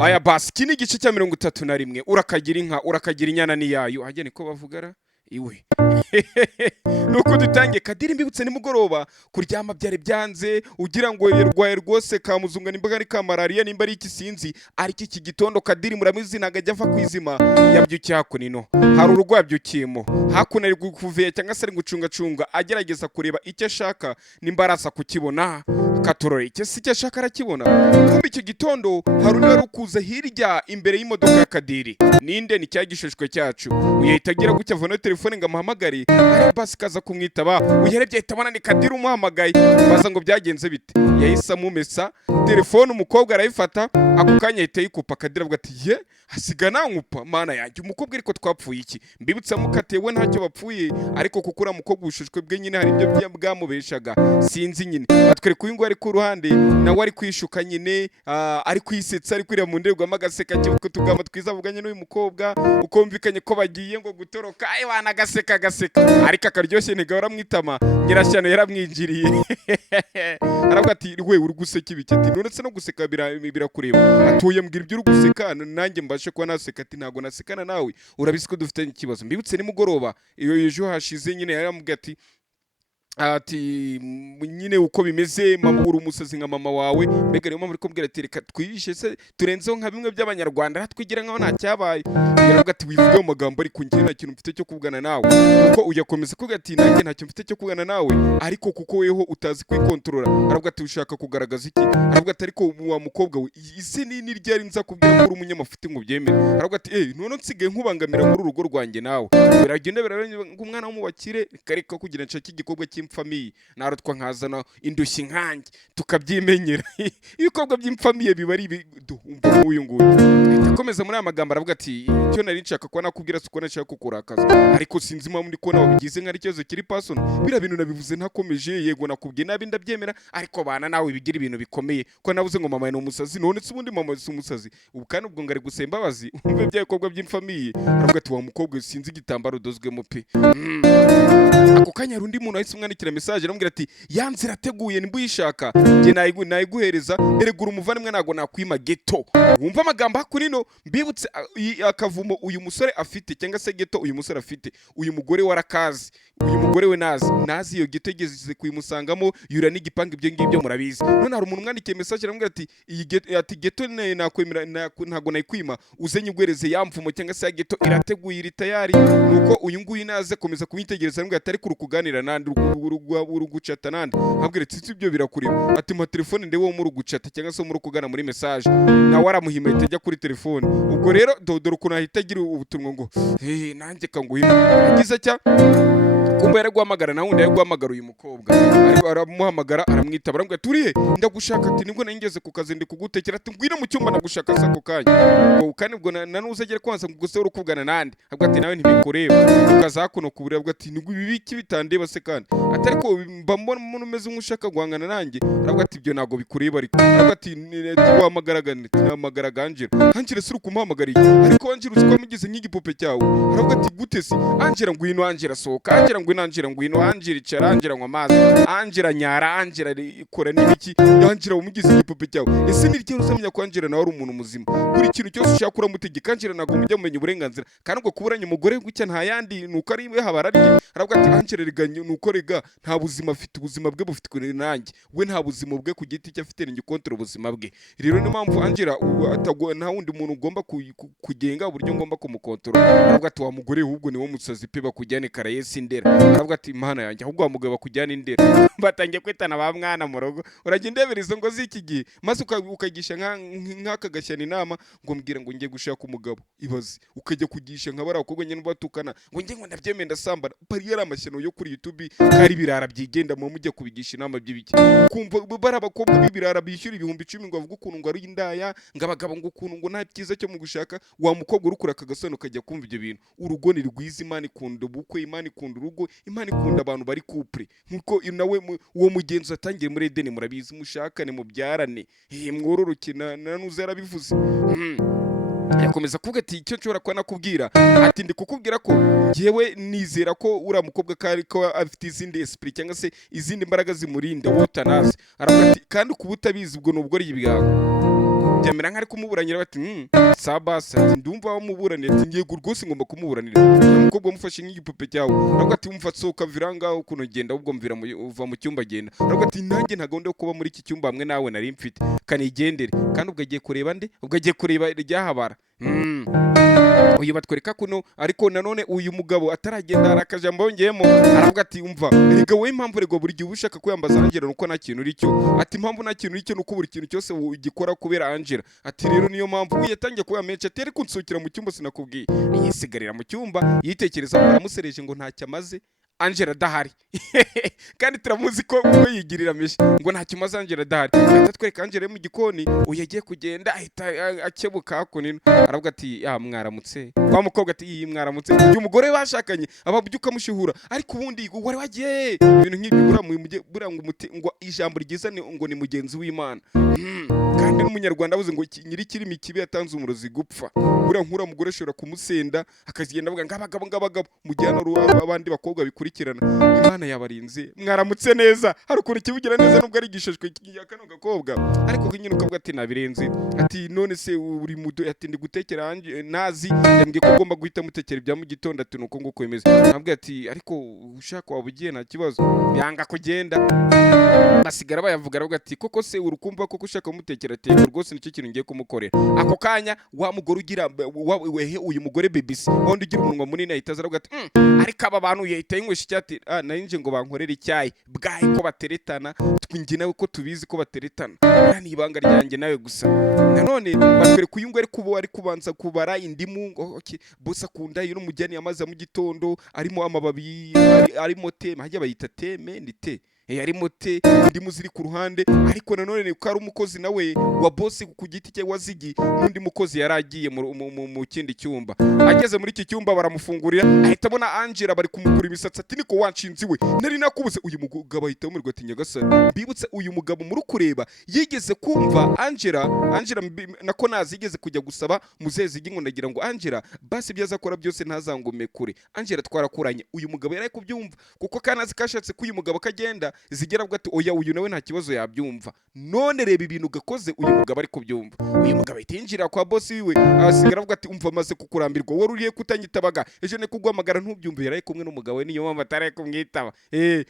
aya basi iki ni igice cya 31 urakagira inka urakagira inyana niyayo hajye niko bavugara iwe nuko dutangiye kadiri mbibutse nimugoroba kuryama byari byanze ugira ngo yerwaye rwose kamuzunga nimbaga ari kamarariya nimba ari ikisinzi ariko iki gitondo kadiri muramizi nagajya ava kwizima yabyukiye hakunino hari urugo yabyukiyemo hakuna ari kuvuye cyangwa se ari gucungacunga agerageza kureba icyo ashaka nimba arasa kukibona katorore icyo si icyo ashaka arakibona kumbe icyo gitondo hari undi wari ukuza hirya imbere y'imodoka ya kadiri ninde ni cyagisheshwe cyacu uyahita agira gutya avana telefone ngo amuhamagare ari basi kaza kumwitaba uyarebye ahita abona ni kadiri umuhamagaye baza ngo byagenze bite yahise amumesa telefone umukobwa arayifata ako kanya ahita yikupa kadiri avuga ati ye hasiga nankupa mana yanjye umukobwa ariko twapfuye iki mbibutse mukatewe ntacyo bapfuye ariko kukura mukobwa ubushishwe bwe nyine hari ibyo bwamubeshaga sinzi nyine batwereka uyu ngo ari ku ruhande nawe ari kwishuka nyine ari kwisetsa ari kwireba mu ndorerwamo agaseka cy'uko tugamba twiza avuganye n'uyu mukobwa ukumvikanye ko bagiye ngo gutoroka bana agaseka ariko akaryoshye ntigahora mwitama nyirashyano yaramwinjiriye aravuga ati we uri guseka ibiki ati none se no guseka birakureba atuye mbwira ibyo uri guseka nanjye mbashe kuba naseka ati ntago nasekana nawe urabizi ko dufite ikibazo mbibutse nimugoroba iyo ejo hashize nyine yaramubwiye ati nyine uko bimeze mama uri umusazi nka mama wawe mbega niyo mpamvu uri kubwira ati reka twihishe se turenzeho nka bimwe by'abanyarwanda twigira nkaho nta cyabaye yaravuga ati wivuge mu magambo ariko njye nta kintu mfite cyo kuvugana nawe kuko uyakomeza kuvuga ati nanjye nta kintu mfite cyo kuvugana nawe ariko kuko weho utazi kwikontorora aravuga ati ushaka kugaragaza iki aravuga ati ariko wa mukobwa we isi ni ryari nza kubwira ko uri umunyamafuti ngo byemere aravuga ati none nsigaye nkubangamira muri urugo rwanjye nawe biragenda umwana w'umubakire kareka kugira nshaka igikobwa cy'imfamiye narutwa nkazana indushyi nkanjye tukabyimenyera ibikobwa by'imfamiye biba ari uyu nguyu akomeza muri aya magambo aravuga ati icyo nari nshaka kuba nakubwira si uko nashaka kukurakaza ariko sinzi impamvu ndi kubona wabigize nk'ari ikibazo kiri personal biriya bintu nabivuze ntakomeje yego nakubwiye nabi ndabyemera ariko bana nawe bigira ibintu bikomeye ko nabuze ngo mama ni umusazi none se ubundi mama si umusazi ubu kandi ubwo ngari gusa imbabazi umve by'ibikobwa by'imfamiye aravuga ati wa mukobwa sinzi igitambaro dozwemo pe ako kanya rundi muntu ahise umwandikira message aramubwira ati yanze irateguye nimba uyishaka nge nayiguhereza eregura umuvandimwe ntago nakwima geto wumva amagambo hakurino mbibutse akavumo uyu musore afite cyangwa se geto uyu musore afite uyu mugore warakazi uyu mugore we nazi iyo geto igeze kuyimusangamo yura n'igipanga ibyo ngibyo murabizi none hari umuntu umwandikiye message aramubwira ati ati geto nakwemera ntago nayikwima uzenye ugwereze yamvumo cyangwa se ya geto irateguye iri tayari nuko uyu nguyu naze komeza kumwitegereza aramubwira ati ariko urukuganira nandi urugucata nandi abwira ati ibyo birakureba ati ma telefone ndewe wo muri ugucata cyangwa se muri kugana muri message nawe aramuhima itajya kuri telefone ubwo rero dodoro ukuntu ahita agira ubutumwa ngo nanjye kanguhima agize cya kumba yari guhamagara nawe undi yari guhamagara uyu mukobwa ariko aramuhamagara aramwitaba aramubwira ati urihe ndagushaka ati nibwo nangeze ku kazi ndi kugutekera ati ngwino mu cyumba ndagushaka sako kanya ubwo kandi ubwo nanuzagere kwanza ngo gusa urukuvugana nandi abwo ati nawe ntibikureba ukaza kuno kubura abwo ati nigwi bibiki bitandeba se kandi ati ariko mba mbona umuntu umeze nk'ushaka guhangana nanjye arabwo ati ibyo nago bikureba ariko arabwo ati wahamagaraga namagaraga Angela suri kumuhamagariye ariko Angela uziko mugize nk'igipupe cyawe arabwo ati gute se Angela ngwino Angela soka Angela ngwino Angela icara Angela nywa amazi Angela nyara Angela ikora n'ibiki Angela umugize igipupe cyawe ese ni ryo usamenya ko Angela nawe ari umuntu muzima buri kintu cyose ushaka uramutegeka Angela nago mujya mumenya uburenganzira kandi ubwo kuburanya umugore gutya nta yandi nuko ari we habararye arabwo ati Angela riganye nuko rega nta buzima afite ubuzima bwe bufite nanjye we nta buzima bwe ku giti cye afite n'ingi kontrol ubuzima bwe rero ni mpamvu Angela atagwa nta wundi muntu ugomba kugenga uburyo ngomba kumukontrola arabwo ati wa mugore ahubwo ni wo musazi pe bakujyane karayesi ndera arabwo ati mana yanjye ahubwo wa mugabo bakujyana indera batangiye kwitana ba mwana mu rugo uragenda izo ngo ziki gihe maze ukagisha nk'aka gashyana inama ngo mbwira ngo ngiye gushaka umugabo ibaze ukajya kugisha nk'abari abakobwa nyine batukana ngo ngiye ngo ndabyemeye ndasambana bari yari amashyano yo kuri YouTube kari birara byigenda mu mujye kubigisha inama by'ibiki kumva bari abakobwa b'ibirara bishyura 10,000 ngo avuga ukuntu ngo ari indaya ngo abagabo ngo ukuntu ngo nta cyiza cyo mu gushaka wa mukobwa urukura akagasano kajya kumva ibyo bintu urugo ni rwiza Imana ikunda ubukwe Imana ikunda urugo Imana ikunda abantu bari couple nkuko nawe uwo mugenzi atangiye muri Edeni murabizi mushakane mubyarane mwororoke nanuze yarabivuze yakomeza kuvuga ati icyo nshobora kuba nakubwira ati ndi kukubwira ko ngewe nizera ko uriya mukobwa ko afite izindi esprit cyangwa se izindi mbaraga zimurinda wowe utanazi aravuga ati kandi kuba utabizi ubwo ni ubwo ari ibyawe byemera nk'ari kumuburanira bati sabasa ati ndumva wamuburanira ati yego rwose ngomba kumuburanira umukobwa mufashe nk'igipupe cyawe aravuga ati umfa sohoka viranga ukuntu genda ubwo mvira uva mu cyumba genda aravuga ati nanjye nta gahunda yo kuba muri iki cyumba hamwe nawe nari mfite kanigendere kandi ubwo agiye kureba nde ubwo agiye kureba ryahabara uyu batwereka kuno ariko nanone uyu mugabo ataragenda arakajambo yongeyemo aravuga ati umva erega wowe impamvu rego buri gihe ushaka kwiyambaza Angela nuko nta kintu uricyo ati impamvu nta kintu uricyo nuko buri kintu cyose ugikora kubera Angela ati rero niyo mpamvu yatangiye kuba menshi ati ariko nsukira mu cyumba sinakubwiye yisigarira mu cyumba yitekereza baramusereje ngo ntacyo amaze Angela dahari kandi turamuzi ko uwo yigirira meshi ngo nta kimaze Angela dahari atatwereka Angela mu gikoni uyagiye kugenda ahita akebuka hakunino aravuga ati mwaramutse kwa mukobwa ati iyi mwaramutse uyu mugore bashakanye ababyuka mushuhura ariko ubundi wari wagiye ibintu nk'ibi bura ngo ijambo ryiza ngo ni mugenzi w'Imana kandi n'umunyarwanda avuze ngo nyiri kirimi kibi yatanze umurozi gupfa bura nkura mugore ashobora kumusenda akazigenda avuga ngabagabo mujyana abandi bakobwa bikurikirana Imana yabarinze mwaramutse neza hari ukuntu kibugira neza nubwo ari gisheshwe ya kano gakobwa ariko nyine ukavuga ati nabirenze ati none se uri mudo ati ndi gutekera nazi yambwiye ko ugomba guhita mutekera ibya mu gitondo ati nuko ngo kwemeza nabwiye ati ariko ushaka wabugiye nta kibazo yanga kugenda basigara bayavuga aravuga ati koko se urukumva koko ushaka mutekera ati rwose nicyo kintu ngiye kumukorera ako kanya wa mugore ugira wehe uyu mugore BBC wundi ugira umunwa munini ahita aravuga ati ariko aba bantu yahita yinywesha icyati narinje ngo bankorere icyayi bwaye ko bateretana twingi nawe ko tubizi ko bateretana ni ibanga ryanjye nawe gusa nanone batwereka uyu ngo ari kubo ari kubanza kubara indimu okay bosa kunda yino mujyani yamaze mu gitondo arimo amababi arimo teme hajya bayita teme ni te arimo te indimu ziri ku ruhande ariko nanone ko ari umukozi nawe wa boss ku giti cye wazigi n'undi mukozi yaragiye mu kindi cyumba ageze muri iki cyumba baramufungurira ahita abona Angela bari kumukura imisatsi ati niko wanshinzi we nari nakubuze uyu mugabo ahita umurwa ati nyagasani bibutse uyu mugabo muri kureba yigeze kumva Angela nako nazi yigeze kujya gusaba muzezi gingo ndagira ngo Angela basi byaza akora byose ntazangume kure Angela twarakuranye uyu mugabo yari kubyumva kuko kanazi kashatse ko uyu mugabo kagenda zigera bwa ati oya uyu nawe nta kibazo yabyumva none reba ibintu gakoze uyu mugabo ari kubyumva uyu mugabo itinjira kwa boss wiwe asigara avuga ati umva maze kukurambirwa wari uriye kutanyitabaga ejo ne kugwamagara ntubyumve yari kumwe n'umugabo we niyo mpamvu atari kumwitaba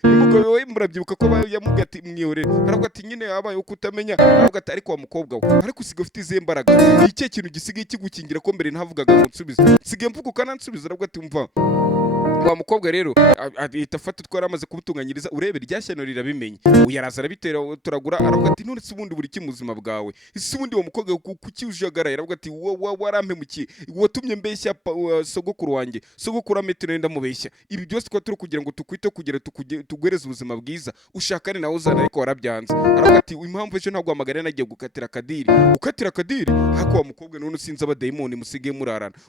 umugabo we murabyibuka ko yamuga ati mwihorere aravuga ati nyine yabaye kutamenya aravuga ati ariko wa mukobwa we ariko usiga ufite izembaraga ni icyo kintu gisigaye kigukingira ko mbere ntavugaga ngo nsubize sige mvuga ukanansubiza aravuga ati umva wa mukobwa rero ahita afata twaramaze kubutunganyiriza urebe ryashyano rirabimenye uyaraza arabitera turagura aravuga ati none se ubundi buri kimuzima bwawe isi ubundi wa mukobwa kuki ujagaraye aravuga ati warampemukiye watumye mbeshya sogokuru wanjye sogokuru ametero nenda mubeshya ibi byose kwa turi kugira ngo tukwite kugira tugwereze ubuzima bwiza ushakane nawe uzana ariko warabyanze aravuga ati impamvu ejo ntabwo amagara nagiye gukatira kadiri hako wa mukobwa none usinze abadayimoni musige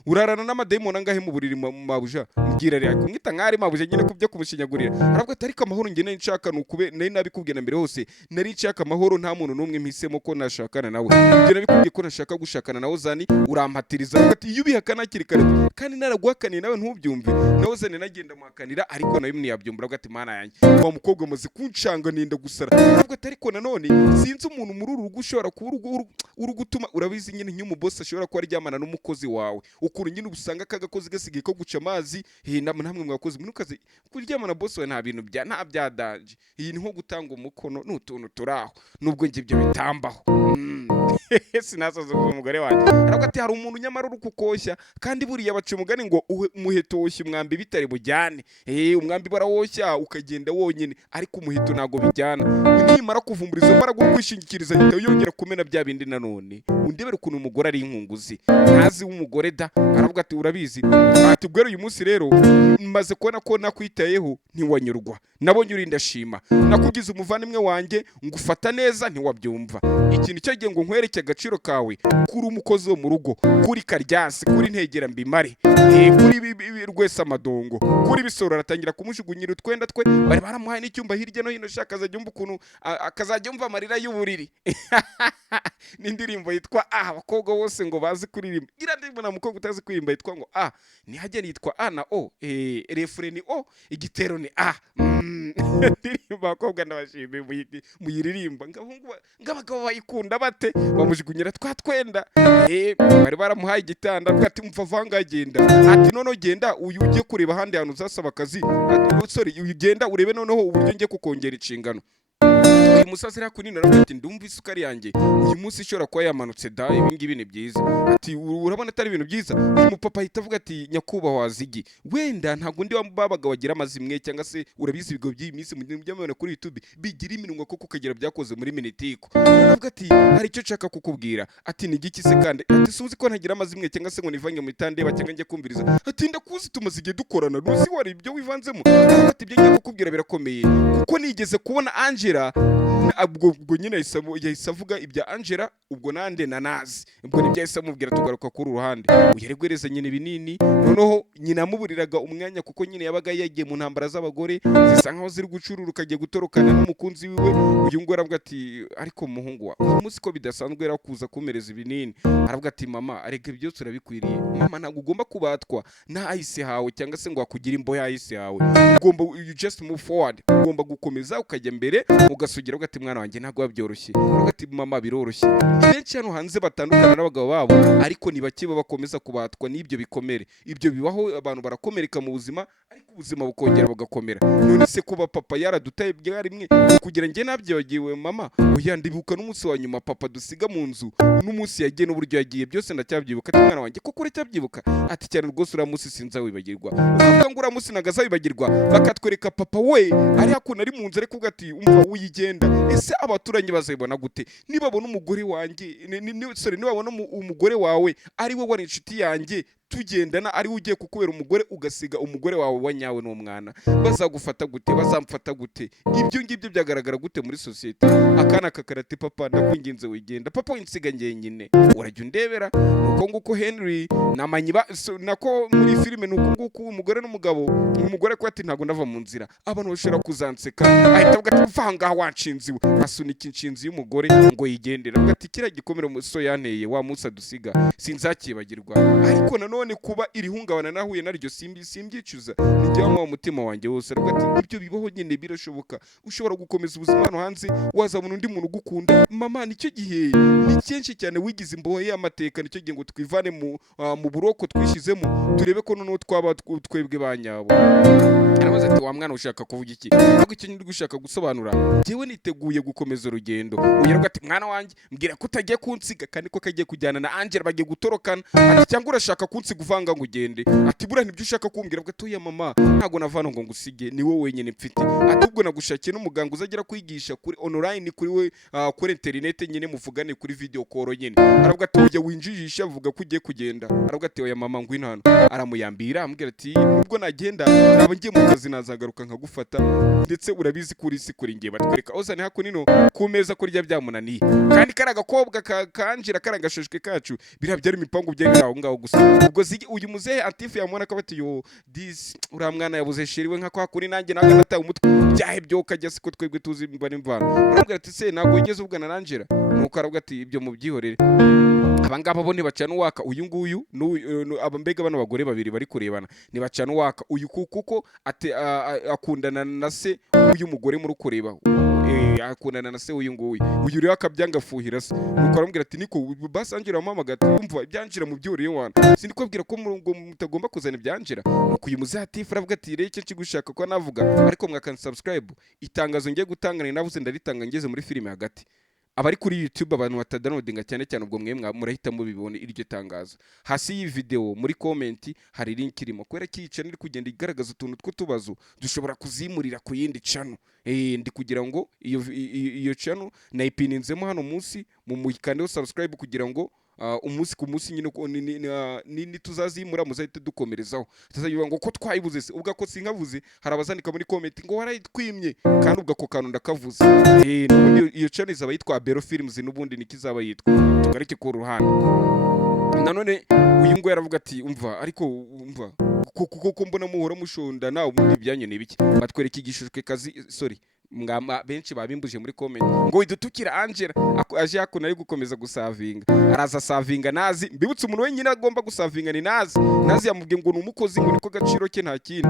urarana n'amadayimoni angahe mu buriri mabuja mbwira rero kumwita nk'ari mabuje nyine kubyo kumushinyagurira aravuga ati ariko amahoro njye nari nshaka nukube nari nabikubwiye na mbere hose nari nshaka amahoro nta muntu n'umwe mpisemo ko nashakana nawe ibyo nabikubwiye ko nashaka gushakana nawe zani urampatiriza aravuga ati iyo ubihakana hakiri kare kandi naraguhakaniye nawe ntubyumve nawe zani nagenda muhakanira ariko nawe mniyabyumva aravuga ati mana yanjye wa mukobwa amaze kunshanga ninda gusara aravuga ati ariko nanone sinzi umuntu muri uru rugo ushobora kuba urugutuma urabizi nyine nk'umubosi ashobora kuba aryamana n'umukozi wawe ukuntu nyine ubusanga kagakozi gasigaye ko guca amazi namwe mwakoze muri kazi kuryamana boss we nta bintu nta byadanje iyi ni nko gutanga umukono n'utuntu turaho nubwo nje ibyo bitambaho sinasaza umugore wanjye aravuga ati hari umuntu nyamara uri kukoshya kandi buriya baca umugani ngo umuhetoshya umwambi bitari bujyane umwambi barawoshya ukagenda wonyine ariko umuheto nago bijyana nimara kuvumbura izo mbaraga kwishingikiriza hita yongera kumena bya bindi nanone undebera ukuntu umugore ari inkunguzi ntazi w'umugore da aravuga ati urabizi ati ubwo uyu munsi rero maze kubona ko nakwitayeho ntiwanyurwa nabonye uri ndashima nakugize umuvandimwe wanjye ngufata neza ntiwabyumva ikintu cyagiye ngo nkwereke agaciro kawe kuri umukozi wo mu rugo kuri karyasi kuri ntegera mbimare kuri rwese amadongo kuri bisoro aratangira kumujugunyira utwenda twe bari baramuhaye n'icyumba hirya no hino shaka azajya umva ukuntu akazajya umva amarira y'uburiri n'indirimbo yitwa yitwa abakobwa bose ngo bazi kuririmba gira ndimo na mukobwa utazi kuririmba yitwa ngo ntihagere yitwa na o refure ni o igitero ni ndirimba abakobwa ndabashimiye muyiririmba ngabagabo bayikunda bate bamujugunyira twenda bari baramuhaye igitanda ati mva vanga agenda ati noneho genda uyu ugiye kureba ahandi hantu uzasaba akazi sorry ugenda urebe noneho uburyo ngiye kukongera inshingano. Uyu musazi rero kunina aravuga ati ndumva isukari yanjye uyu munsi ishobora kuba yamanutse da ibi ngibi ni byiza. Ati urabona atari ibintu byiza. Uyu mupapa ahita avuga ati nyakubahwa zigi wenda ntago ndi babaga wagira amazimwe cyangwa se urabizi ibigo by'iminsi mu by'amabona kuri YouTube bigira iminwa koko kagera byakoze muri minitiko. Aravuga ati hari icyo nshaka kukubwira. Ati ni giki se kandi ati suzi ko ntagira amazimwe cyangwa se ngo nivange mu itandeba cyangwa njye kumviriza. Ati ndakuzi tumaze igihe dukorana nuzi wari ibyo wivanzemo. Ati ibyo ngiye kukubwira birakomeye kuko nigeze kubona Angela ubwo nyine yahise avuga ibya Angela ubwo nande na Nazi ubwo nibyo yahise amubwira tugaruka kuri uruhande uyeregwereza nyine binini noneho nyina amuburiraga umwanya kuko nyine yabaga yagiye mu ntambara z'abagore zisa nkaho ziri gucururuka agiye gutorokana n'umukunzi wiwe. Uyu ngo aravuga ati ariko muhungu wa uyu munsi ko bidasanzwe era kuza kumereza ibinini. Aravuga ati mama areke byose urabikwiriye mama ntabwo ugomba kubatwa na ahise hawe cyangwa se ngo wakugira imbo yahise hawe ugomba you just move forward ugomba gukomeza ukajya mbere ugasugira ugati mwana wanjye ntabwo wabyoroshye. Aravuga ati mama biroroshye benshi hano hanze batandukana n'abagabo babo ariko ni bake bakomeza kubatwa n'ibyo bikomere ibyo bibaho abantu barakomereka mu buzima ariko ubuzima bukongera bugakomera. None se kuba papa yaradutaye byarimwe kugira njye nabyibagiwe mama oya ndibuka n'umunsi wa nyuma papa dusiga mu nzu n'umunsi yagiye n'uburyo yagiye byose ndacyabyibuka ati mwana wanjye koko uracyabyibuka. Ati cyane rwose uramunsi sinza wibagirwa uvuga ngo uramunsi nagaza wibagirwa bakatwereka papa we ari hakuna ari mu nzu ariko ugati umva uyigenda ese abaturanyi bazabona gute nibabona umugore wanjye nibabona umugore wawe ari we wari inshuti yanjye tugendana ari ugiye kukubera umugore ugasiga umugore wawe wanyawe n'umwana bazagufata gute bazamfata gute ibyo ngibyo byagaragara gute muri society. Akana kakarati papa ndakwinginze wigenda papa winsiga njyenyine urajya undebera nuko nguko Henry namanyi nako muri filime nuko nguko umugore n'umugabo umugore ko ati ntago ndava mu nzira abantu bashobora kuzanseka ahita avuga ati mvanga wanshinziwe asunika inshinzi y'umugore ngo yigendera avuga ati kira gikomero muso yanteye wa munsi adusiga sinzakibagirwa ariko none kuba iri hungabana nahuye naryo simbyicuza nijyamo umutima wanjye wose. Aravuga ati ibyo bibaho nyine birashoboka ushobora gukomeza ubuzima hano hanze wazabona undi muntu ugukunda mama nicyo gihe ni kenshi cyane wigize imboho y'amateka nicyo gihe ngo twivane mu buroko twishizemo turebe ko noneho twaba twebwe banyabo. Arabaza ati wa mwana ushaka kuvuga iki ntabwo icyo ndi gushaka gusobanura jewe niteguye gukomeza urugendo. Uyaravuga ati mwana wanjye mbwira ko utagiye kunsiga kandi ko kagiye kujyana na Angela bagiye gutorokana. Ati cyangwa urashaka kuvanga ngo ugende. Ati bura nibyo ushaka kumbwira bwa tuya mama ntago navana ngo ngusige ni wowe wenyine mfite. Ati ubwo nagushakiye n'umuganga uzagera kwigisha kuri online kuri we kuri internet nyine muvugane kuri video call nyine. Aravuga ati ujya winjijisha avuga ko ugiye kugenda. Aravuga ati oya mama ngwino hano aramuyambira ambwira ati ubwo nagenda naba ngiye mu kazi nazagaruka nkagufata ndetse urabizi kuri si kuri ngiye batwereka ozane hakunino ku meza kurya byamunaniye kandi karaga kobwa kanjira karagashojwe kacu birabyari imipango byari aho ngaho gusa. Ubwo uyu muzehe atifu yamubona ko bati yo this uriya mwana yabuze shiriwe nka kwa kuri nanjye naga nataye umutwe byahe byo kajya siko twebwe tuzi mbari mvana. Aravuga ati se ntabwo wigeze uvugana na Angela nuko aravuga ati ibyo mubyihorere abangaba bo ntibacana uwaka uyu nguyu abambega bano bagore babiri bari kurebana ntibacana uwaka uyu kuko akundana na se uyu mugore muri kureba akundana na se uyu nguyu uyu rero akabyanga fuhira se nuko aramubwira ati niko basangira mama gati umva ibyanjira mu byuriye wana sindi kwabwira ko mutagomba kuzana ibyanjira nuko uyu muzatifu aravuga ati reke kigushaka ko navuga ariko mwakana subscribe itangazo ngiye gutangana navuze ndaritanga ngeze muri filime hagati abari kuri YouTube abantu batadownloadinga cyane ubwo mwe murahita mubibone iryo tangazo hasi iyi video muri comment hari link irimo kwera kiyica ndi kugenda igaragaza utuntu tw'utubazo dushobora kuzimurira ku yindi channel ndi kugira ngo iyo channel nayipininzemo hano munsi mu mukandeho subscribe kugira ngo umunsi ku munsi nyine ni tuzazimura muzahite dukomerezaho tuzayivuga ngo ko twayibuze se ubwo ko sinkavuze harabazandika muri comment ngo warayitwimye kandi ubwo ko kantu ndakavuze iyo channel izaba yitwa ABEELO Films n'ubundi nikizaba yitwa tugarike ku ruhande. Nanone uyu ngo yaravuga ati umva ariko umva kuko mbona muhora mushonda nawe ubundi byanye nibiki batwereka igishujwe kazi mwama benshi babimbuje muri comment ngo widutukira Angela aje yakuna ari gukomeza gusavinga araza savinga nazi mbibutse umuntu wenyine agomba gusavinga ni nazi yamubwiye ngo numukozi ngo niko gaciro ke nta kindi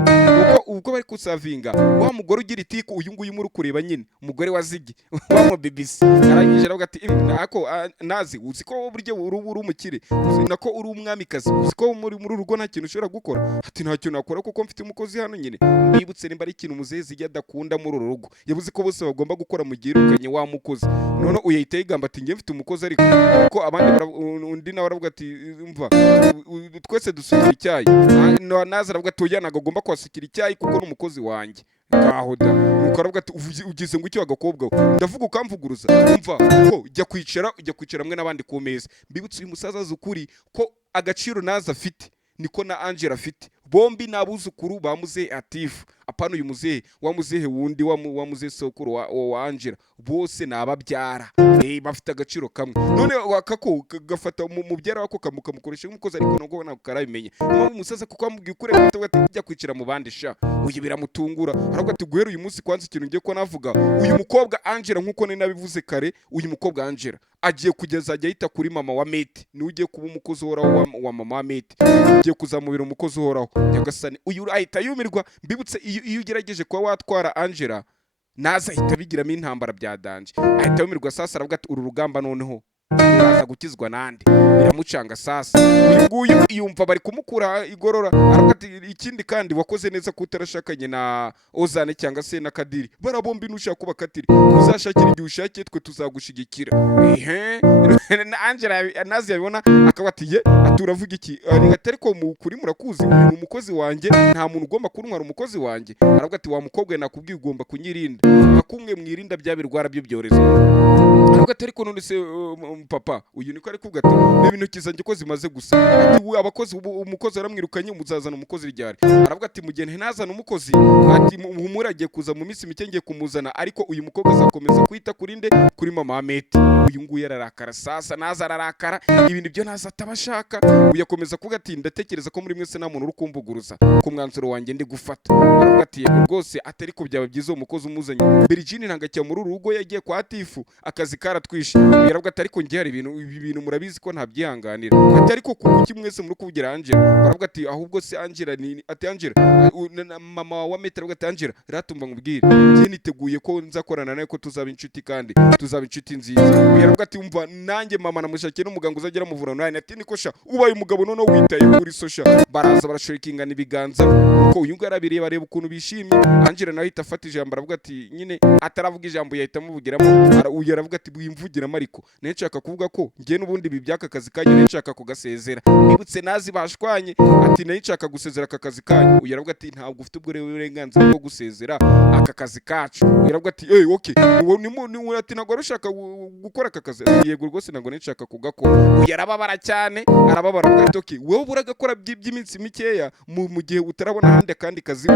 ubwo bari kusavinga wa mugore ugira itiko uyu nguyu muri kureba nyine umugore wa Zigi wa mu BBC arangije aravuga ati nako nazi uziko buryo uri umukire nako uri umwamikazi uziko muri rugo nta kintu ushobora gukora ati nta kintu nakora kuko mfite umukozi hano nyine mbibutse nimba ari ikintu muzezi ijya adakunda muri uru rugo yavuze ko bose bagomba gukora mu gihe irukanye wa mukozi none uyahita yigamba ati ngiye mfite umukozi ariko ko abandi undi nawe aravuga ati mva twese dusukira icyayi naza aravuga ati oya nagomba kwasukira icyayi kuko n'umukozi wanjye gahoda nuko aravuga ati ugize ngo icyo agakobwa ndavuga ukamvuguruza mva ko ujya kwicara mwe n'abandi ku meza mbibutse uyu musaza zukuri ko agaciro naza afite niko na Angela afite bombi nabuzukuru bamuze atifu apana uyu muzehe wa muzehe wundi wa muzehe sokuru wa Angela bose nababyara bafite agaciro kamwe none wakako gafata mu byara wako kamukoresha umukozi ariko nubwo nako karabimenye no umusaza kuko amubwiye ukure ati jya kwicira mu bandi sha uyu biramutungura aravuga ati guhera uyu munsi kwanza ikintu ngiye ko navuga uyu mukobwa Angela nkuko ne nabivuze kare uyu mukobwa Angela agiye kugeza ajya yita kuri mama wa Meti ni ugiye kuba umukozi uhoraho wa mama wa Meti ugiye kuzamubira umukozi uhoraho nyagasani uyu ahita yumirwa mbibutse iyo ugerageje kuba watwara Angela naza ahita bigiramo intambara bya danje ahita yumirwa sasa aravuga ati uru rugamba noneho uraza gukizwa nande biramucanga sasa uyu nguyu yumva bari kumukura igorora aravuga ati ikindi kandi wakoze neza kutarashakanye na Ozane cyangwa se na Kadiri barabombi nushaka kuba Katiri uzashakira igihe ushakiye twe tuzagushigikira na Angela nazi yabona akaba ati ye aturavuga iki atari ko kuri murakuzi uyu umukozi wanjye nta muntu ugomba kuntwara umukozi wanjye aravuga ati wa mukobwa nakubwiye ugomba kunyirinda akumwe mwirinda byabirwara byo byorezo aravuga ati ariko none se papa uyu niko ari kuvuga ati ibintu kizanjye ko zimaze gusa ati abakozi umukozi aramwirukanye umuzazana umukozi ryari aravuga ati mugene ntazana umukozi ati umuragiye kuza mu minsi mike ngiye kumuzana ariko uyu mukobwa azakomeza kwita kuri nde kuri mama wa Meti uyu nguyu yararakara sasa naza ararakara ibintu byo naza atabashaka uyakomeza kuvuga ati ndatekereza ko muri mwese nta muntu uri kumvuguruza ku mwanzuro wanjye ndi gufata aravuga ati yego rwose atari ko byaba byiza umukozi umuzanye Virginia ntangacya muri uru rugo yagiye kwa Atifu akazi karatwishe yaravuga ati ariko ngiye hari ibintu murabizi ko ntabyihanganira ati ariko kuki mwese muri kuvugira Angela baravuga ati ahubwo se Angela ni ati Angela mama wa Meti aravuga ati Angela ratumva nkubwire ngiye niteguye ko nzakorana nawe ko tuzaba inshuti kandi tuzaba inshuti nziza yaravuga ati umva nanjye mama namushakiye n'umuganga uzagera muvura nawe ati niko sha ubaye umugabo none witaye kuri sosha baraza barashorikingana ibiganza uko uyu ngara bareba ukuntu bishimye Angela nawe itafata ijambo aravuga ati nyine ataravuga ijambo yahita muvugiramo uyu aravuga ati bwimvugiramo ariko nshaka kuvuga ko ngiye n'ubundi bibyaka akazi kanyu nshaka kugasezera nibutse nazi bashwanye ati nshaka gusezera aka kazi kanyu uyu aravuga ati ntabwo ufite uburenganzira bwo gusezera aka kazi kacu aravuga ati okay ni ati ntabwo arashaka gukora aka kazi yego rwose ntabwo nshaka kugakora uyu arababara cyane arababara aravuga ati okay wowe buragakora by'iminsi mikeya mu gihe utarabona hande kandi kazi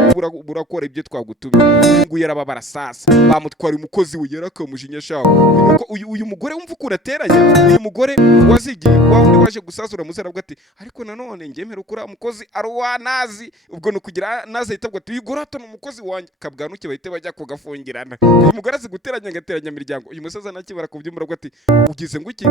burakora ibyo twagutumye nguyu arababara sasa bamutwara umukozi we yarakamujinya shaho uyu mugore wumva uko urateranya uyu mugore wazigi wundi waje gusazura muze aravuga ati ariko nanone ngemera ukura umukozi aruwa nazi ubwo no kugira nazi ahita ati uyu gora atano umukozi wanjye kabwanuke bahite bajya kugafungirana uyu mugore azi guteranya ngateranya miryango uyu musaza nakibara kubyumura aravuga ati ugize nguki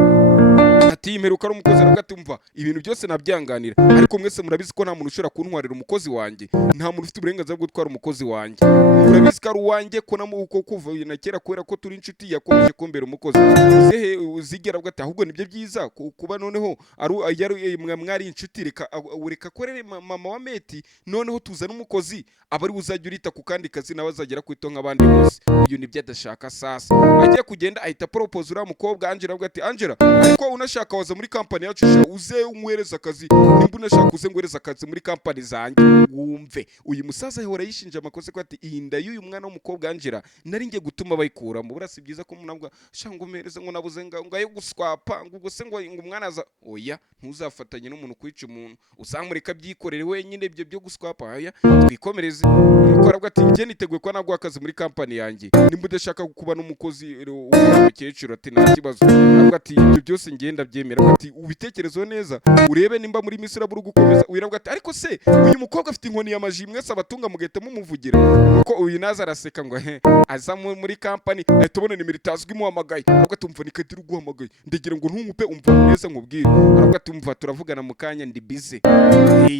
ati imperuka ari umukozi aravuga ati umva ibintu byose nabyanganira ariko mwese murabizi ko nta muntu ushobora kuntwarira umukozi wanjye nta muntu ufite uburenganzira bwo gutwara umukozi wanjye murabizi ko ari uwanjye ko namuko kuva na kera kubera ko turi inshuti yakomeje kumbera umukozi uzehe uzigera aravuga ati ahubwo nibyo byiza kuba noneho ari mwari inshuti reka korere mama wa Meti noneho tuzana umukozi abari uzajya urita ku kandi kazi nawe azagera kwito nk'abandi bose uyu nibyo adashaka sasa agiye kugenda ahita propose uriya mukobwa Angela aravuga ati Angela ariko unashaka waza muri company yacu uze umwereza akazi nimba unashaka uze ngwereza akazi muri company zanjye wumve uyu musaza yahora yishinja amakosa ko ati iyi nda y'uyu mwana w'umukobwa Angela nari ngiye gutuma bayikuramo burasi byiza ko munabwa shango mereza ngo nabuze ngayo guswapa ngo ubwo se ngo umwana aza oya ntuzafatanye n'umuntu kwica umuntu uzamureka byikorere wenyine ibyo byo guswapa oya twikomereze nuko aravuga ati njye niteguye ko naguha akazi muri company yanjye nimba udashaka kuba n'umukozi w'umukecuru ati nta kibazo aravuga ati ibyo byose ngenda byemera ati ubitekerezo neza urebe nimba muri Misiri buri gukomeza wiravuga ati ariko se uyu mukobwa afite inkoni ya maji mwese abatunga mugahita mumuvugira nuko uyu naza araseka ngo aza muri company ahita ubona nimero itazwi muhamagaye aravuga ati umva nikatira uguhamagaye ndagira ngo ntunkupe umva neza nkubwire aravuga ati umva turavugana mu kanya ndi busy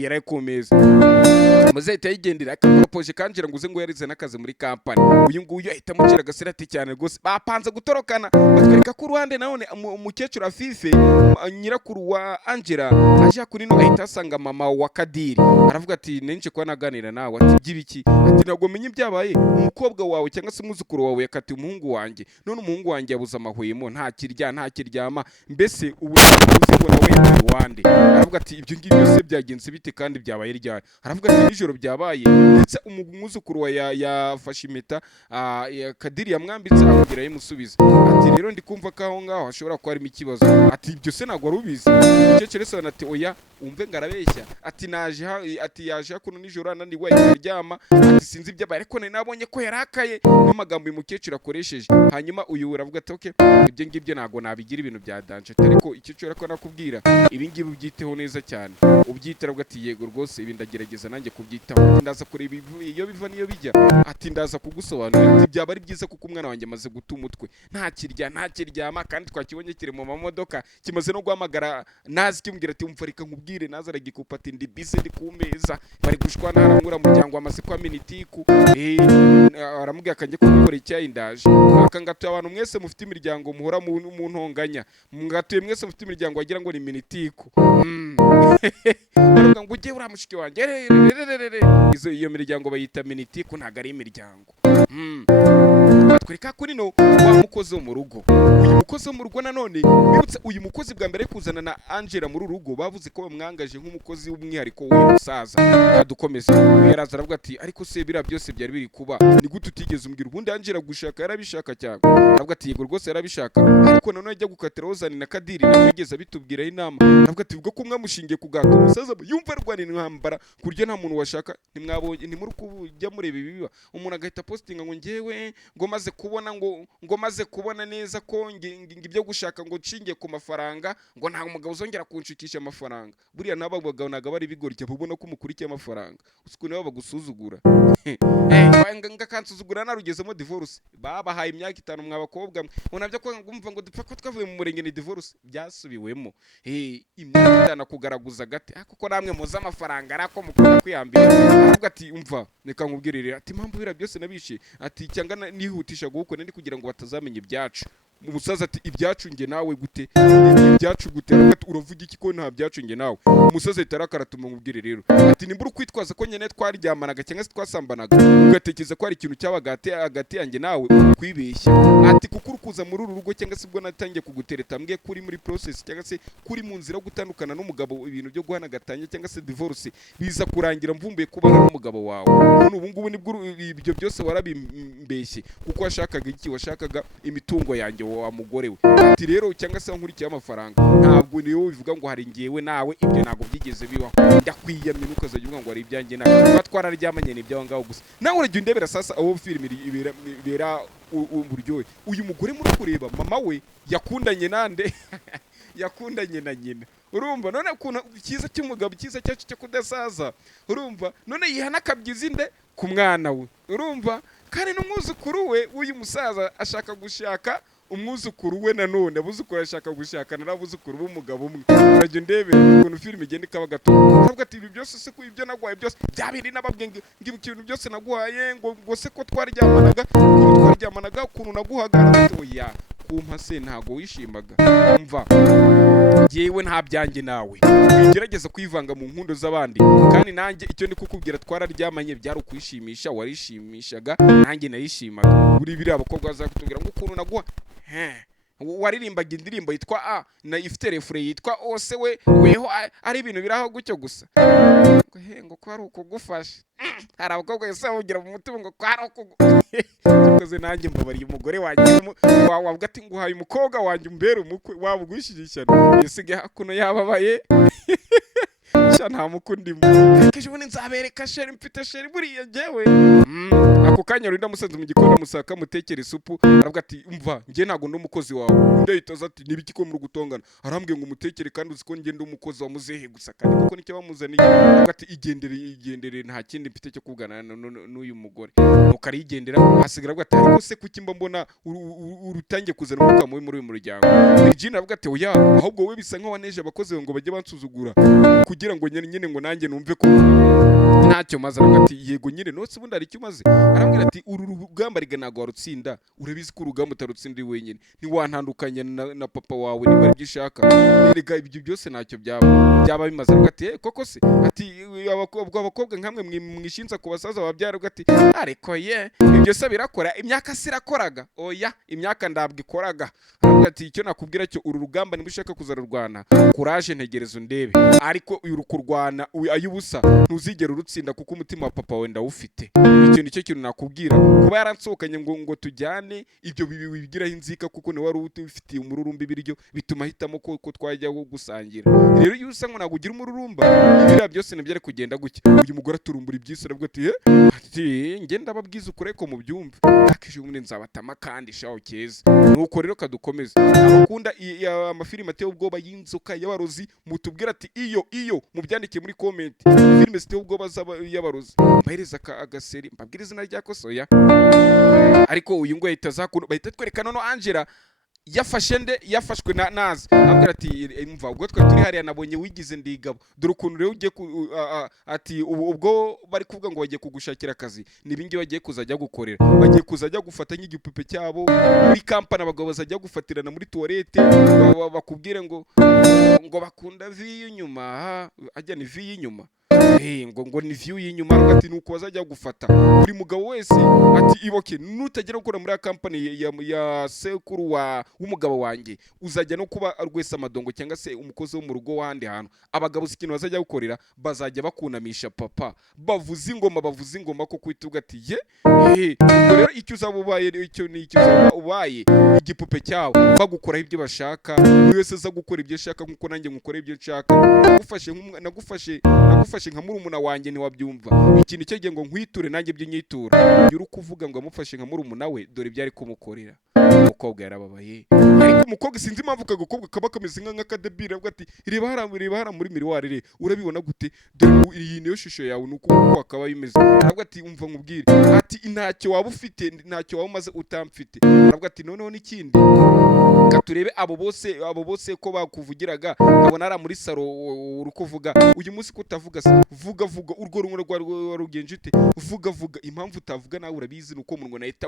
yaraye kumeza muzahita yigendera akapropoje kanjira ngo uze ngo yarize n'akazi muri company uyu nguyu ahita mukira gaserati cyane rwose bapanze gutorokana batwereka ko uruhande none umukecuru afife nyirakuru wa Angela aje kuri no ahita asanga mama wa Kadiri aravuga ati nenje kwa naganira nawe ati byibiki ati ntabwo menye ibyabaye umukobwa wawe cyangwa se umuzukuru wawe yakati umuhungu wanjye none umuhungu wanjye yabuza amahwemo nta kiryama mbese ubu uzibona we Rwanda aravuga ati ibyo ngibyo byose byagenze bite kandi byabaye ryari aravuga ati nijoro byabaye ndetse umuzukuru wa yafashe impeta Kadiri yamwambitse amugira yimusubiza ati rero ndi kumva ko aho ngaho hashobora kuba harimo ikibazo ati ibyo se ntabwo rubizi umukecuru se ati oya umve ngarabeshya ati yaje hakuno nijoro ananiwe yaryama ati sinzi ibyabaye ariko nabonye ko yarakaye n'amagambo umukecuru akoresheje hanyuma uyu uravuga ati okay ibyo ngibyo ntabwo nabigira ibintu bya danje ariko icyo cyo ariko nakubwira ibi ngibi ubyiteho neza cyane ubyitera ati yego rwose ibi ndagerageza nanjye kubyitaho ndaza kureba iyo biva niyo bijya ati ndaza kugusobanurira ati byaba ari byiza kuko umwana wanjye amaze guta umutwe nta kiryama kandi twakibonye kiri mu mamodoka kimaze no guhamagara nazi kimbwira ati umva reka nkubwire naza aragikupa ati ndi busy ndi ku meza bari gushwana haramura muryango amaze kwa minitiku aramubwira akanje kubikora icyayi ndaje akangatuye abantu mwese mufite imiryango muhora mu ntonganya ngatuye mwese mufite imiryango wagira ngo ni minitiku ngo ujye uriya mushiki wanjye iyo miryango bayita minitiku ntabwo ari imiryango batwereka kuri no wa mukozi wo mu rugo uyu mukozi wo mu rugo nanone bibutse uyu mukozi bwa mbere kuzana na Angela muri rugo bavuze ko bamwangaje nk'umukozi w'umwihariko w'uyu musaza adukomeza yaraza aravuga ati ariko se bira byose byari biri kuba ni gute utigeze umbwira ubundi Angela gushaka yarabishaka cyane aravuga ati yego rwose yarabishaka ariko none ajya gukatira Ozani na Kadiri nabigeze bitubwiraho inama aravuga ati ubwo ko mwamushingiye kugato umusaza yumva rwani ntambara kurya nta muntu washaka ntimwabonye ntimuri kujya mureba ibibiba umuntu agahita postinga ngo ngewe ngo maze kubona neza ko ibyo gushaka ngo nshingiye ku mafaranga ngo nta umugabo uzongera kunshukisha amafaranga buriya nabo bagabo naga bari bigorye babona ko umukurikiye amafaranga usuko nibo bagusuzugura ngakansuzugura narugezemo divorce babahaye imyaka 5 mwabakobwa unabyo ko ngumva ngo dupfa ko twavuye mu murenge ni divorce byasubiwemo imyaka 5 kugaraguza gate kuko namwe muza amafaranga arako mukunda kwiyambira aravuga ati umva neka nkubwirire ati impamvu bira byose nabishe ati cyangwa nihutisha gukora ndi kugira ngo batazamenya ibyacu umusaza ati ibyacu nge nawe gute ibyacu gute uravuga iki ko nta byacu nge nawe umusaza itarakaratume nkubwire rero ati nimbura kwitwaza ko nyene twaryamanaga cyangwa se twasambanaga ugatekereza ko ari ikintu cyabaga hagati yanjye nawe kwibeshya ati kuko urukuza muri uru rugo cyangwa se ubwo natangiye kugutereta mbwe kuri muri process cyangwa se kuri mu nzira yo gutandukana n'umugabo ibintu byo guhana gatanya cyangwa se divorce biza kurangira mvumbuye kubana n'umugabo wawe none ubu ngubu nibwo ibyo byose warabimbeshye kuko washakaga iki washakaga imitungo yanjye wa mugore we ati rero cyangwa se nkurikiye amafaranga ntabwo niyo bivuga ngo hari ngewe nawe ibyo ntabwo byigeze bibaho ndakwiyamye nukaza yuvuga ngo hari ibyanjye nawe batwararyamanye n'ibyo ngaho gusa nawe urajya ndebera sasa aho film ibera uburyohe uyu mugore muri kureba mama we yakundanye nande yakundanye na nyina urumva none ukuntu cyiza cy'umugabo cyiza cyacu cyo kudasaza urumva none yihana akabyiza inde ku mwana we urumva kandi n'umwuzukuru we uyu musaza ashaka gushaka umwuzukuru we nanone abuzukuru ashaka gushaka narabuzukuru b'umugabo umwe urajya ndebe ukuntu film igenda ikaba gato ntabwo ati ibi byose se ko ibyo nagwaye byose byabiri nababwe ngibi ikintu byose naguhaye ngo se ko twaryamanaga ukuntu naguhaga oya kumpa se ntago wishimaga umva yewe nta byanjye nawe wigerageza kwivanga mu nkundo z'abandi kandi nanjye icyo ndi kukubwira twararyamanye byari ukwishimisha warishimishaga nanjye nayishimaga buri biri abakobwa bazakutubwira ngo ukuntu naguha waririmbaga indirimbo yitwa a na ifite refure yitwa ose weho ari ibintu biraho gutyo gusa ngo ko ari ukugufasha hari abakobwa yose bavugira mu mutima ngo ko ari cyakoze nanjye mbabariye umugore wanjye wavuga ati nguhaye umukobwa wanjye umbere umukwe waba ugushyigikirana yisige hakuno yababaye nta mukundimo keje ubone nzabereka sheri mfite sheri buriya jewe ako kanya rinda musanze mu gikona musaka mutekera isupu aravuga ati umva ngiye ntago ndi umukozi wawe ndahitaza ati nibiki ko muri gutongana arambwiye ngo umutekere kandi uziko ngiye ndi umukozi wa muzehe gusa kandi kuko nicyo bamuzaniye aravuga ati igendere nta kindi mfite cyo kuvugana n'uyu mugore nuko arigendera hasigara avuga ati ariko se kuki mba mbona urutangiye kuzana umwuka mubi muri uyu muryango Virginia aravuga ati oya ahubwo wowe bisa nkaho waneje abakozi ngo bajye bansuzugura kugira ngo nyine ngo nanjye numve ko ntacyo maze aravuga ati yego nyine nose ubundi hari icyo maze arambwira ati uru rugamba riga ntago warutsinda urabizi ko urugamba utarutsinda wenyine ntiwantandukanya na papa wawe niba ari byo ushaka erega ibyo byose ntacyo byaba bimaze aravuga ati koko se ati abakobwa nkamwe mwishinza ku basaza babyara aravuga ati ariko ibyo se birakora imyaka sirakoraga oya imyaka ndabwo ikoraga aravuga ati icyo nakubwira cyo uru rugamba niba ushaka kuzarurwana kuraje ntegereza undebe ariko uri kurwana ayubusa ntuzigera urutsinda kuko umutima wa papa wenda ufite icyo nicyo kintu nakubwira kuba yaransohokanye ngo tujyane ibyo bibigiraho inzika kuko ni wari ufitiye umururumba ibiryo bituma hitamo ko twajya gusangira rero iyo usa ngo ntabwo ugira umururumba ibiriya byose ntibyari kugenda gutya uyu mugore aturumbura ibyisi aravuga ati ngenda babwiza ukuri ko mubyumve akije ubundi nzabatama kandi shaho keza nuko rero kadukomeza abakunda amafilime ateye ubwoba y'inzoka y'abarozi mutubwira ati iyo mubyandikiye muri comment filime ziteye ubwoba y'abarozi mbahereza agaseri mbabwira izina rya kosoya ariko uyu ngo bahita twerekana no Angela yafashwe na nazi abwira ati mva ubwo twe turi hariya nabonye wigize ndigabo dore ukuntu rero ugiye ati ubwo bari kuvuga ngo bagiye kugushakira akazi nibingi bagiye kuzajya gukorera bagiye kuzajya gufata nk'igipupe cyabo muri kampani abagabo bazajya gufatirana muri toilette bakubwire ngo bakunda vi y'inyuma ajya ni vi y'inyuma ngo ni view y'inyuma ati nuko bazajya gufata buri mugabo wese ati iboke nutagera gukora muri company ya sekuru w'umugabo wanjye uzajya no kuba rwese amadongo cyangwa se umukozi wo mu rugo wandi hantu abagabo sikintu bazajya gukorera bazajya bakunamisha papa bavuza ingoma ko kwituga ati rero icyo uzaba ubaye igipupe cyawe bagukoraho ibyo bashaka buri wese aza gukora ibyo ashaka nkuko nanjye ngukora ibyo nshaka nagufashe nka murumuna wanjye ntiwabyumva ikintu cyo gihe ngo nkwiture nanjye by'inyitura uri kuvuga ngo amufashe nka murumuna we dore byari kumukorera umukobwa yarababaye ariko umukobwa sinzi impamvu kagakobwa kaba kameze nk'akadebira avuga ati reba hara muri miruwari urabibona gute dore iyi niyo shusho yawe nuko akaba bimeze aravuga ati umva nkubwire ati ntacyo waba ufite ntacyo waba umaze utamfite aravuga ati noneho n'ikindi katurebe abo bose ko bakuvugiraga abona ara muri saro uri kuvuga uyu munsi ko utavuga vuga urwo rumwe rwa rugenje ute vuga impamvu utavuga nawe urabizi nuko umunwa nahita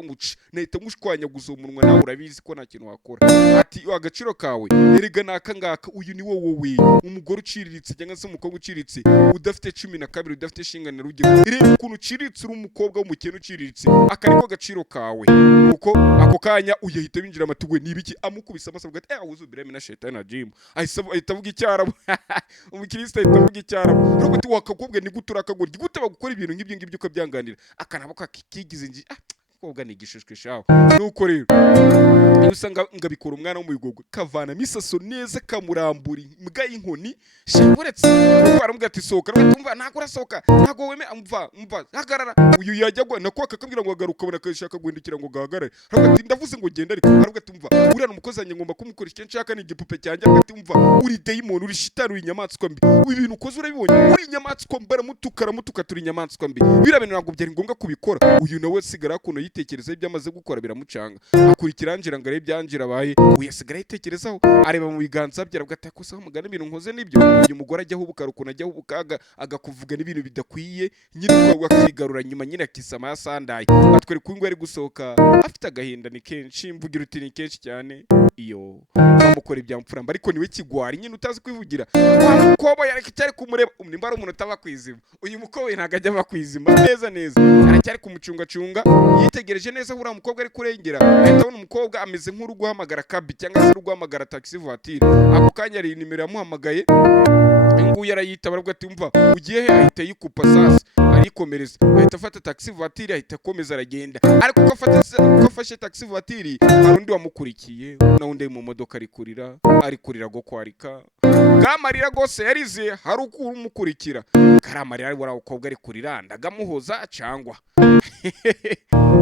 ngushwanya guzo umunwa nawe urabizi ko nta kintu wakora ati agaciro kawe erega nakangaka uyu ni wowe umugore uciriritse cyangwa se umukobwa uciriritse udafite 12 udafite shingana rugero reba ukuntu uciriritse uri umukobwa w'umukene uciriritse akariko agaciro kawe nuko ako kanya uyahita binjira amatugwe nibiki amukubisa amasabwa ati uzubira mina shetani na jim ahita avuga icyarabu umukristo ahita avuga icyarabu rero ati wakakobwa ni guturakagora gute bagukora ibintu nk'ibyo ngibyo ukabyanganira akanabo kakigize nji kobwa ni igishishwe shaho nuko rero iyo usanga ngabikora umwana wo mu bigogo kavana misaso neza kamuramburi mbwa y'inkoni shiburetse uko aramubwira ati sohoka umva ntago urasohoka ntago weme umva hagarara uyu yajyagwa nako akakabwira ngo agaruka bona kashaka guhindukira ngo gahagarare aravuga ati ndavuze ngo genda ariko aravuga ati umva uriya umukozi wanjye ngomba kumukoresha icyo nshaka ni igipupe cyanjye aravuga ati umva uri demon uri shitani uri inyamaswa mbi ibintu ukoze urabibonye uri inyamaswa mbara mutuka turi inyamaswa mbi birabene ntabwo byari ngombwa kubikora uyu nawe sigara kuno yitekereza ibyo amaze gukora biramucanga akurikira Angela ngare byanjira baye uyasigara yitekerezaho areba mu biganza bye aravuga ati akosaho mugana ibintu nkoze nibyo uyu mugore ajya hubuka rukuna ajya hubukaga agakuvuga n'ibintu bidakwiye nyine kwa akigarura nyuma nyine akisama yasandaye atwereka ko ingwari gusohoka afite agahinda ni kenshi mvugira uti ni kenshi cyane iyo bamukora ibyamfura ariko niwe kigwari nyine utazi kwivugira wa mukobwa yareka cyari kumureba nimbara umuntu utaba kwizima uyu mukobwa ntago ajya bakwizima neza aracyari kumucunga yitegereje neza uriya mukobwa ari kurengera ahita abona umukobwa ameze nk'uri guhamagara kabi cyangwa se uri guhamagara taxi voiture. Ako kanya ari nimero yamuhamagaye nguyu arayitaba aravuga ati umva ugiye he, ahita yikupa sasa arikomereza ahita afata taxi voiture ahita akomeza aragenda. Ariko uko afashe taxi voiture hari undi wamukurikiye na undi mu modoka ari kurira go kwarika kamarira gose yarize hari uko umukurikira karamarira ari wara ukobwa ari kurira ndagamuhoza cyangwa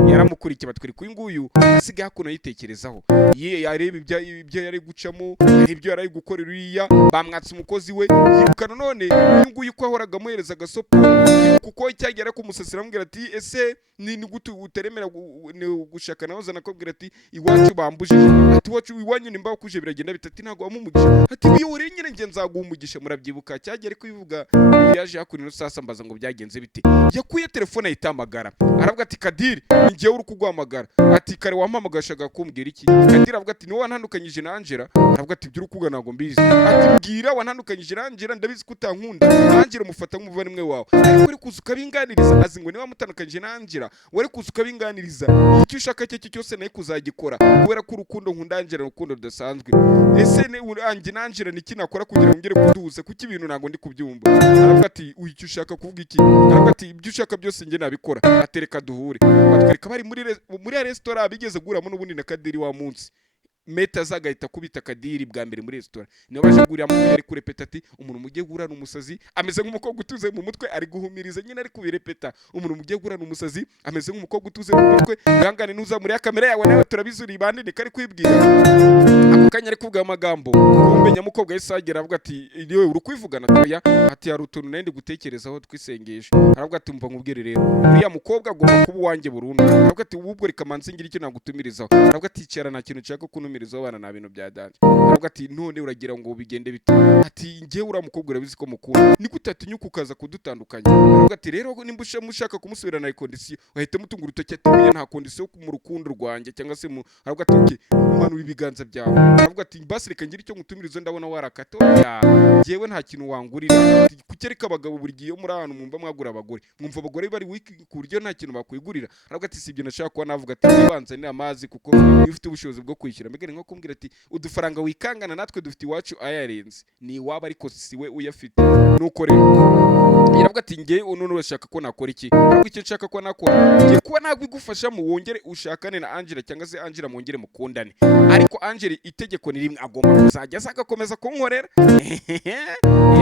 yaramukurikiye batwereka uyu nguyu asigaye hakuno yitekerezaho yareba ibyo yari gucamo ibyo yari gukorera uriya bamwatse umukozi we yirukana. None uyu nguyu ko ahoraga amuhereza agasopo kuko cyagera ko umusasira amubwira ati ese ni gute uteremera gushaka naho zana akubwira ati iwacu bambujije ati iwacu iwanyu nimba kuje biragenda bitati ntago wamumugisha ati iyo uri nyine nge nzaguha umugisha. Murabyibuka cyagera ko bivuga yaje hakunino sasa mbaza ngo byagenze bite. Yakuye telefone ayitamagara aravuga ati Kadiri ngiye uri kugwamagara ati kare wampamagashaga kumbwira iki. Kadiri aravuga ati niwe wantandukanyije na Angela. Aravuga ati by'uri kuga nago mbizi ati mbwira wantandukanyije na Angela ndabizi ko utankunda Angela mufata nk'umuvandimwe wawe ariko uri kuza ukabinganiriza azi ngo niwe wamutandukanyije na Angela wari kuza ukabinganiriza icyo ushaka cyo cyose naye kuzagikora kubera ko urukundo nkunda Angela urukundo rudasanzwe. Ese ne urangi na Angela niki nakora kugira ngo ngere kuduza kuki ibintu nago ndi kubyumva. Aravuga ati icyo ushaka kuvuga iki. Aravuga ati ibyo ushaka byose nge nabikora atereka duhure. Batwereka bari muri restaurant bigeze guramo n'ubundi na Kadiri wa munsi meta zagahita kubita Kadiri bwa mbere muri restaurant niyo baje gurira mu yari kurepeta ati umuntu mugiye gurana umusazi ameze nk'umukobwa utuze mu mutwe ari guhumiriza nyine ari kubirepeta. Umuntu mugiye gurana umusazi ameze nk'umukobwa utuze mu mutwe gangane nuza muri kamera yawe nawe turabizuri bandine kari kwibwira. Ako kanya ari kuvuga amagambo kumbe nyamukobwa yesagera avuga ati niwe uri kwivugana toya ati hari utuntu nende gutekerezaho twisengesha. Aravuga ati umva nkubwire rero uriya mukobwa agomba kuba wanjye burundu. Aravuga ati ubwo rikamanze ngira icyo nagutumirizaho. Aravuga ati icara nta kintu cyako kunumirizaho bana na bintu bya danje. Aravuga ati none uragira ngo bigende bite. Ati ngiye uriya mukobwa urabizi ko mukunda ni gutatinyuka ukaza kudutandukanya. Aravuga ati rero nimba mushaka kumusubirana na condition wahite mutunga urutoki ati nta condition mu rukundo rwanjye cyangwa se mu. Aravuga ati okay umanura ibiganza byawe. Aravuga ati basi reka ngira icyo ngutumirizo ndabona warakato ya ngewe nta kintu wangurira kukereka abagabo buri gihe muri ahantu mwumva mwagura abagore mwumva abagore bari wiki ku buryo nta kintu bakwigurira. Aravuga ati sibyo nashaka kuba navuga ati nibanze ni amazi kuko ufite ubushobozi bwo kwishyura mbega nko kumbwira ati udufaranga wikangana natwe dufite iwacu ayarenze ni waba ariko siwe uyafite nuko rero yaravuga ati nge none urashaka ko nakora iki. Aravuga icyo nshaka ko nakora ngiye kuba nagwigufasha mu wongere ushakane na Angela cyangwa se Angela mwongere mukundane ariko Angela itegeko ni rimwe agomba kuzajya azakomeza kunkorera.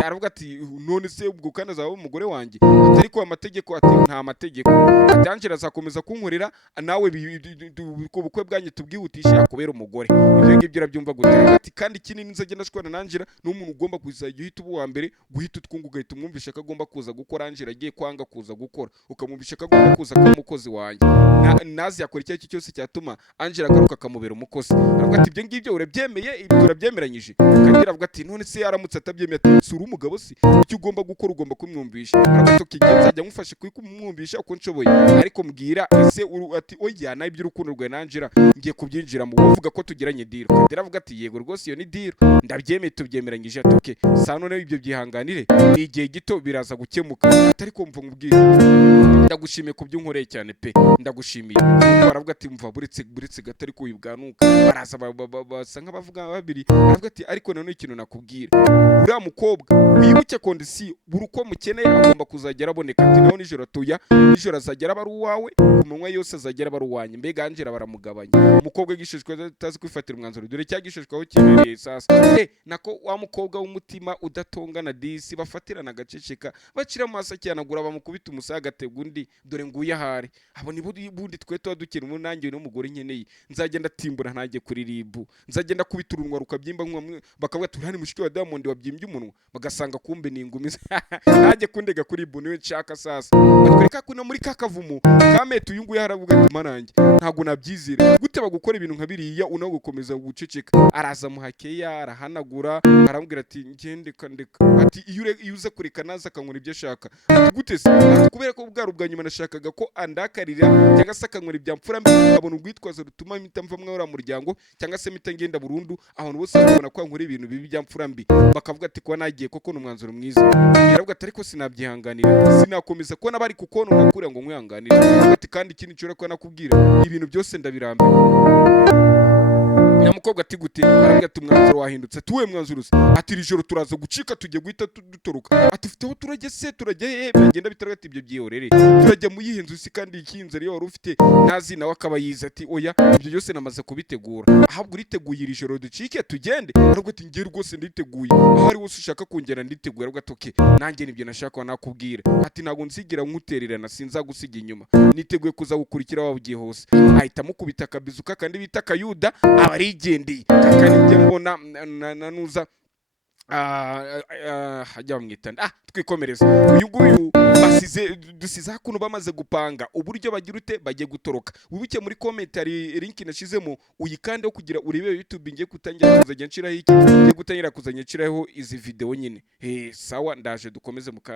Aravuga ati none se ubwo kandi azaba umugore wanjye atari ko amategeko ati nta mategeko ati Angela azakomeza kunkorera nawe ubukwe bwanjye tubwihutisha kubera umugore. Ibyo ngibyo urabyumva gute. Ati kandi kinini nzagenda shwana na Angela n'umuntu ugomba kuzajya uhita ubu wa mbere guhita utwunga ugahita umwumvisha ko agomba kuza gukora. Angela agiye kwanga kuza gukora ukamwumvisha ko agomba kuza kumukozi wanjye nazi yakora icyo cyose cyatuma Angela agaruka akamubera umukozi. Aravuga ati ibyo ngibyo urabyemeye turabyemeranyije. Kandi aravuga ati none se yaramutse atabyemeye ati sura umugabo si icyo ugomba gukora ugomba kumwumvisha. Aravuga ati okay nzajya mufashe kumwumvisha uko nshoboye ariko mbwira ese ati oya nayo iby'urukundo rwa na Angela ngiye kubyinjira mu uvuga ko tugiranye deal. Kandi aravuga ati yego rwose iyo ni deal ndabyemeye tubyemeranyije. Ati okay sa none ibyo byihanganire ni igihe gito biraza gukemuka atari ko mva nkubwira ndagushimiye kubyunkoreye cyane pe ndagushimiye. Aravuga ati mva buretse gatari ko ubwanuka baraza basa nk'abavuga babiri. Aravuga ati ariko none ikintu nakubwira uriya mukobwa wibuke condition buri uko mukeneye agomba kuzagera aboneka. Ati naho nijoro tuya nijoro azagera bari uwawe ku munwa yose azagera bari uwanye. Mbega Angela baramugabanya umukobwa gishishwe atazi kwifatira umwanzuro dore cyagishishwaho kibereye sasa nako wa mukobwa w'umutima udatongana disi bafatirana agaceceka bacira amaso cyanagura bamukubita umusaga ategwa undi dore nguye ahari abo ni bundi twe tuba dukina umunange n'umugore nkeneye nzagenda timbura ntajye kuri ribu nzagenda kubiturunwa rukabyimba nk'umwe bakavuga turani mushiki wa Diamond wabyimbye umunwa bagasanga kumbe ni ingumi ntajye kundega kuri ribu niwe nshaka sasa batwereka kuno muri kakavumu kametu yunguye haravuga ati manange ntago nabyizira gute bagukora ibintu nka biriya unago gukomeza guceceka. Araza muhakeya arahanagura arambwira ati ngende kandeka ati iyo uza kureka naza akankora ibyo ashaka. Ati gute se? Ati kubera ko bwari ubwa nyuma nashakaga ko andakarira cyangwa se akankora ibya mfura mbi abona ubwitwazo rutuma mpita mva mwe uriya muryango cyangwa se mpita ngenda burundu abantu bose bakabona ko nkora ibintu bibi bya mfura mbi bakavuga ati kuba nagiye koko ni umwanzuro mwiza. Yaravuga ati ariko sinabyihanganira sinakomeza ko nabari kukonona kure ngo nkwihanganire. Ati kandi ikindi nshobora kuba nakubwira ibintu byose ndabirambiwe. Nyamukobwa ati gute? Arambwira ati umwanzuro wahindutse. Ati we mwanzuro se? Ati iri joro turaza gucika tujye guhita dutoroka. Ati ufite aho turajye se turajye he? Bagenda bitaragati ibyo byihorere turajya mu yihe nzu se kandi ikinze rero wari ufite nazi nawe akaba yize. Ati oya ibyo byose namaze kubitegura ahubwo uriteguye iri joro ducike tugende. Arabwo ati ngiye rwose nditeguye aho ari wose ushaka kongera nditeguye. Arabwo ati okay nanjye nibyo nashaka nakubwira. Ati ntago nsigira nkutererana sinzagusiga inyuma niteguye kuza gukurikira wawe ugiye hose. Ahita mukubita kabizuka kandi bita kayuda abarigendeye kandi njye mbona nanuza hajya bamwitana twikomereza. Uyu nguyu dusize hakuno bamaze gupanga uburyo bagira ute bagiye gutoroka. Wibuke muri comment hari link nashizemo uyikandeho kugira urebe YouTube ngiye gutangira kuzajya nshiraho iki ngiye gutangira kuzajya nshiraho izi video nyine. Sawa ndaje dukomeze mu kanya.